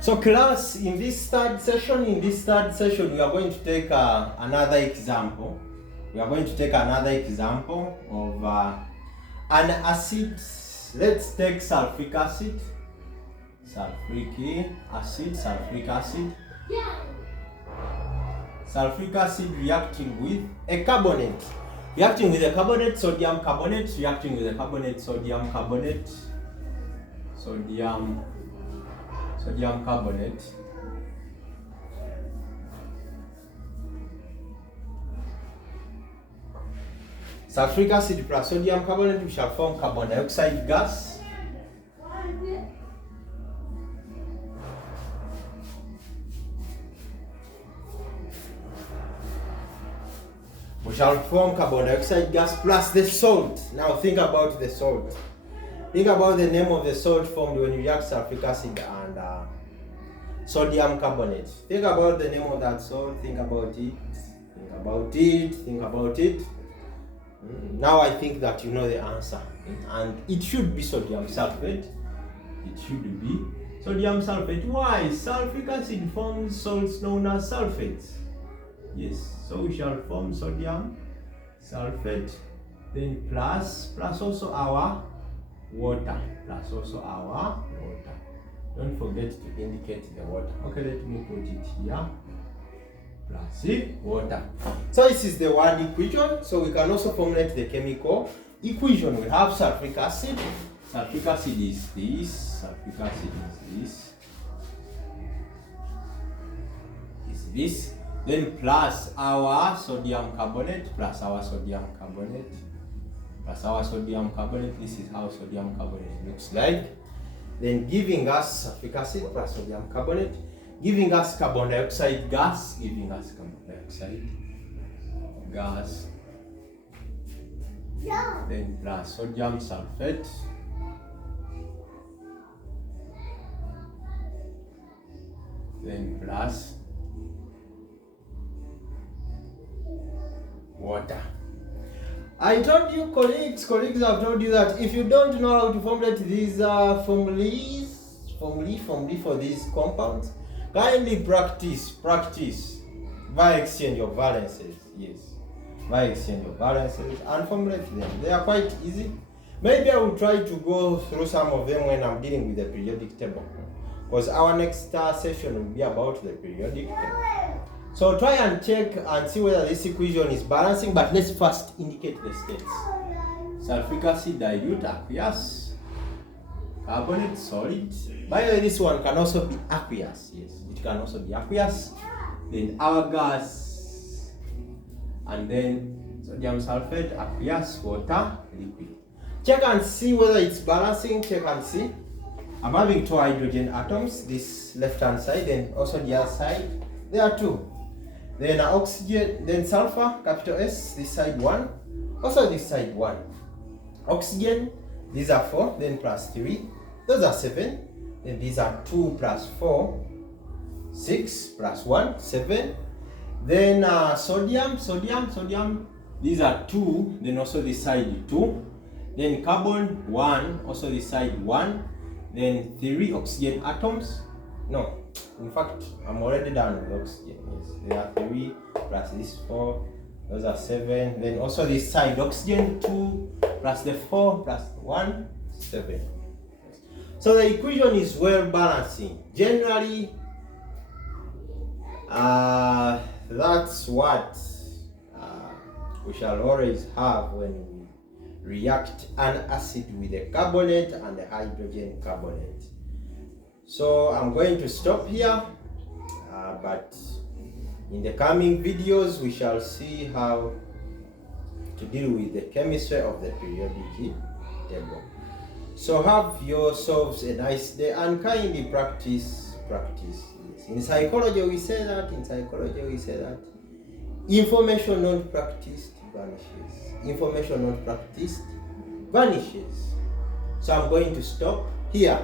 So class, in this third session, we are going to take another example. We are going to take another example of an acid. Let's take sulfuric acid. Sulfuric acid reacting with a carbonate. Reacting with a carbonate, sodium carbonate, reacting with a carbonate, sodium carbonate. Sodium carbonate. Sulfuric acid plus sodium carbonate, we shall form carbon dioxide gas. We shall form carbon dioxide gas plus the salt. Now think about the salt. Think about the name of the salt formed when you react sulfuric acid and sodium carbonate. Think about the name of that salt. Think about it. Now I think that you know the answer. And it should be sodium sulfate. Why? Sulfuric acid forms salts known as sulfates. Yes, so we shall form sodium sulfate, then plus also our water. Don't forget to indicate the water. Okay, let me put it here. Plus water. So this is the word equation. So we can also formulate the chemical equation. We have sulfuric acid. Sulfuric acid is this. Then plus our sodium carbonate. This is how sodium carbonate looks like. Then giving us sulfuric acid plus sodium carbonate, giving us carbon dioxide gas, then plus sodium sulfate, then plus water. I told you, colleagues have told you that if you don't know how to formulate these formulae for these compounds, kindly practice via exchange of valences. Yes, via exchange of valences and formulate them. They are quite easy. Maybe I will try to go through some of them when I'm dealing with the periodic table, because our next session will be about the periodic table. So try and check and see whether this equation is balancing, but let's first indicate the states. Sulfuric acid dilute, aqueous, carbonate solid. By the way, this one can also be aqueous. Yes, it can also be aqueous. Then our gas, and then sodium sulfate, aqueous, water, liquid. Check and see whether it's balancing. Check and see. I'm having 2 hydrogen atoms, this left hand side, and also the other side. There are 2. Then oxygen, then sulfur, capital S, this side 1, also this side 1. Oxygen, these are 4, then plus 3, those are 7. Then these are 2 plus 4, 6 plus 1, 7. Then sodium, these are 2, then also this side 2. Then carbon 1, also this side 1. Then 3 oxygen atoms. No, in fact, I'm already done with oxygen. Yes, there are 3 plus this 4, those are 7. Then also this side oxygen 2 plus the 4 plus 1, 7. So the equation is well balancing. Generally, that's what we shall always have when we react an acid with a carbonate and a hydrogen carbonate. So I'm going to stop here, but in the coming videos we shall see how to deal with the chemistry of the periodic table. So have yourselves a nice day and kindly practice. In psychology we say that. Information not practiced vanishes. So I'm going to stop here.